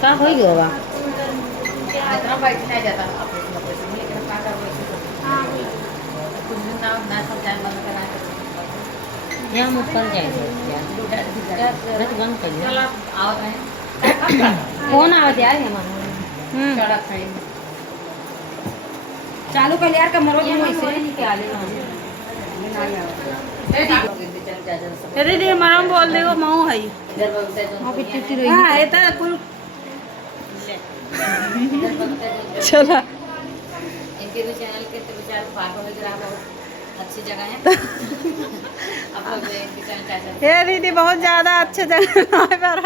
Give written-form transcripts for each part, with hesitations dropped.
का हो गया बा इतना बैठ नहीं जाता ऑपरेशन ऑपरेशन में, लेकिन का कुछ दिन ना सब जान बंद करा यहाँ हम ऊपर जाएंगे मैं तो बंद कर दिया। चल आओ रहे फोन आवत यार हमारा सड़क है चालू कर यार कमरो ये में हम ऐसे वही क्या ले अरे दे हमारा बोल देगो मऊ है हां पिट्टी उट्टी रही हां ये तो कुल चला इनके भी चैनल के तो विचार पार्क में रहा बहुत अच्छी जगह है। आप लोग इनके चैनल ये दीदी बहुत ज्यादा अच्छे जगह है पर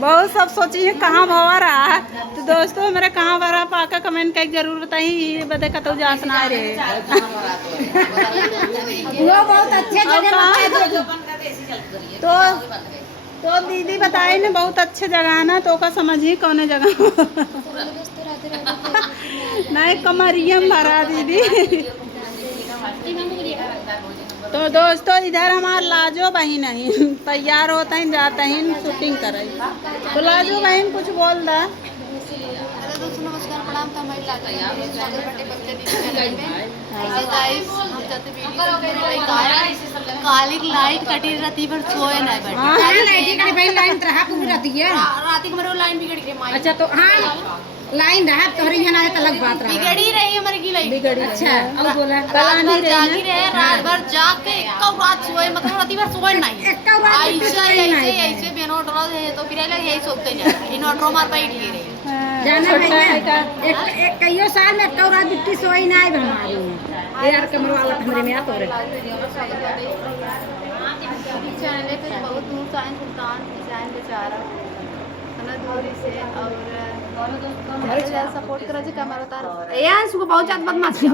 बहुत सब सोची है कहाँ भवा रहा है। तो दोस्तों मेरे कहाँ भरा पाका कमेंट करके जरूर बताइए। ये बदे का तो जासना रे वो बहुत अच्छे जगह तो दीदी बताई ना बहुत अच्छे जगह है ना, तो का समझिए कौन जगह नहीं कमरियम भरा दीदी। तो दोस्तों इधर हमारा लाजो बहन है तैयार होता है जाता है शूटिंग कर रही। तो लाजो बहन कुछ बोल दा। दोस्तों नमस्कार प्रणाम। तो हमारी काली लाइट कटी रहती पर सोए नहीं बैठे लाइन रहा पूरी रहती है रात को मेरे लाइन बिगड़ गई। अच्छा तो हाँ लाइन रहा तोहरे यहाँ आए तो अलग बात रहा बिगड़ी रही है हमारी की लाइट बिगड़ी अच्छा अब बोला रात भर जागी रहे रात भर जाग के एक रात सोए मतलब रात भर सोए नहीं ऐसे ऐसे बेनो डरा है तो फिर यही सोचते नहीं इन्वर्टर मार पाई ढी रही जाना भैया एक कईयो साल में एक रात बिट्टी सोई ना आई हमारी यार कमर वाला हमरे में आ तोरे चैनल पे बहुत दूर से आए सुल्तान हुसैन बेचारा इतना दूरी से और सपोर्ट करा जी कैमरा उतार यार सुबह बहुत ज्यादा बदमाशी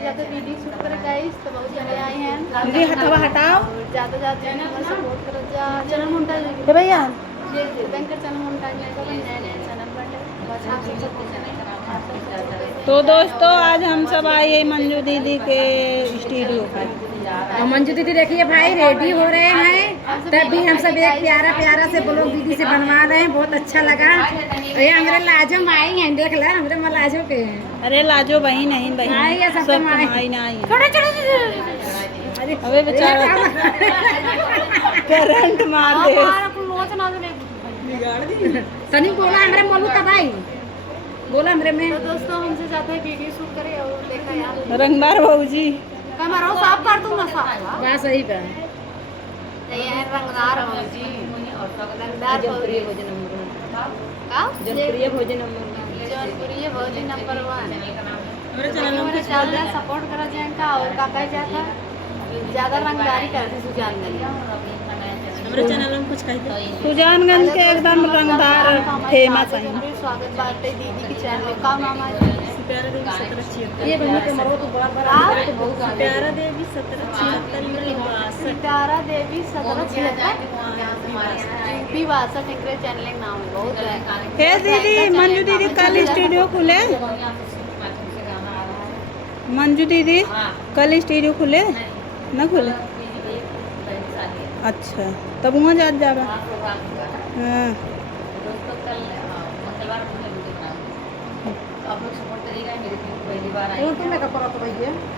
ज्यादा वीडियो शूट करे गाइस तो बहुत जने आए हैं दीदी हटाओ हटाओ ज्यादा ज्यादा सपोर्ट करो जा चैनल मोनेटाइज हे भैया बैंक चैनल मोनेटाइज नहीं करो नए चैनल बट तो दोस्तों आज हम सब आए मंजू दीदी के स्टूडियो पर। और मंजू दीदी देखिए भाई रेडी हो रहे हैं तब भी हम सब एक प्यारा प्यारा से ब्लॉग दीदी से बनवा रहे हैं। बहुत अच्छा लगा। ये हमारे लाजो माई हैं देख ला हमारे मलाजो के हैं। अरे लाजो बहन नहीं बहन आई है सब आई ना आई अबे बेचारा करंट मार दे तनी बोला हमारे मोलू तबाई बोला हमरे में तो दोस्तों हमसे जाते हैं वीडियो शूट करे और देखा यार रंगदार भाऊजी कैमरा साफ कर दूंगा साफ बात सही बा ये है रंगदार हो जी रंगदार जनप्रिय भोजन का जनप्रिय भोजन जौनपुरी भोजन नंबर 1 मेरे चैनल में ज्यादा सपोर्ट करा जाए का और का कह जाता ज्यादा रंगदारी करते सुजान गली मेरे चैनल में कुछ कहते सुजानगंज के एकदम रंगदार फेमस है। स्वागत बाटे दीदी की चैनल का नाम है प्यारा देवी 1776 ये बहनों के मरो तो बड़ा बड़ा प्यारा देवी 1776 सितारा देवी 1776 यूपी 62 एकरे चैनल का नाम है बहुत है। हे दीदी मंजू दीदी कल स्टूडियो खुले मंजू दीदी कल स्टूडियो खुले न खुले अच्छा तब वहाँ जा जाबा हाँ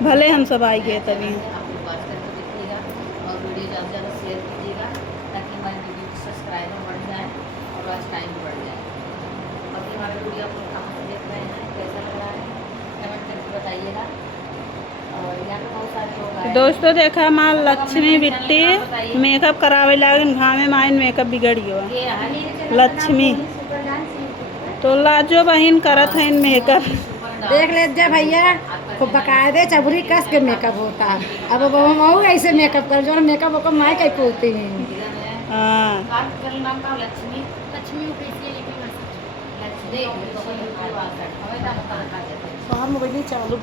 भले हम सब आई गए तभी दोस्तों देखा माँ लक्ष्मी बिट्टी मेकअप करावे लागिन घामे माइन मेकअप बिगड़ गया लक्ष्मी तो लाजो बहन करत है मेकअप देख ले जा भैया खूब बकायदे चबरी कस के मेकअप होता है। अब मऊ ऐसे मेकअप कर जो मेकअप होकर माई कहीं पोती है। हाँ मोबाइल चालू